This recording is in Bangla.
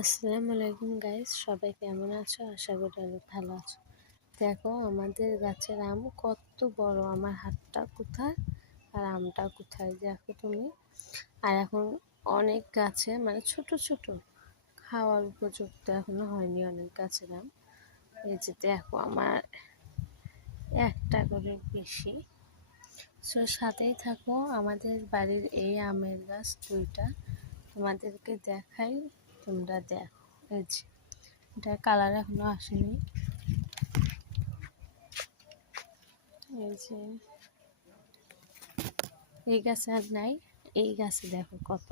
আসসালামু আলাইকুম গাইস, সবাই কেমন আছো? আশা করি অনেক ভালো আছো। দেখো আমাদের গাছের আম কত বড়, আমার হাতটা কোথায় আর আমটা কোথায় দেখো তুমি। আর এখন অনেক গাছে মানে ছোট ছোট খাওয়ার উপযুক্ত এখনো হয়নি অনেক গাছের আম। এই যে দেখো আমার একটা করে বেশি। সাথেই থাকো, আমাদের বাড়ির এই আমের গাছ দুইটা তোমাদেরকে দেখাই, তোমরা দেখো। এই যে এটার কালার এখনো আসেনি। এই যে এই গাছে আর নাই, এই গাছে দেখো কত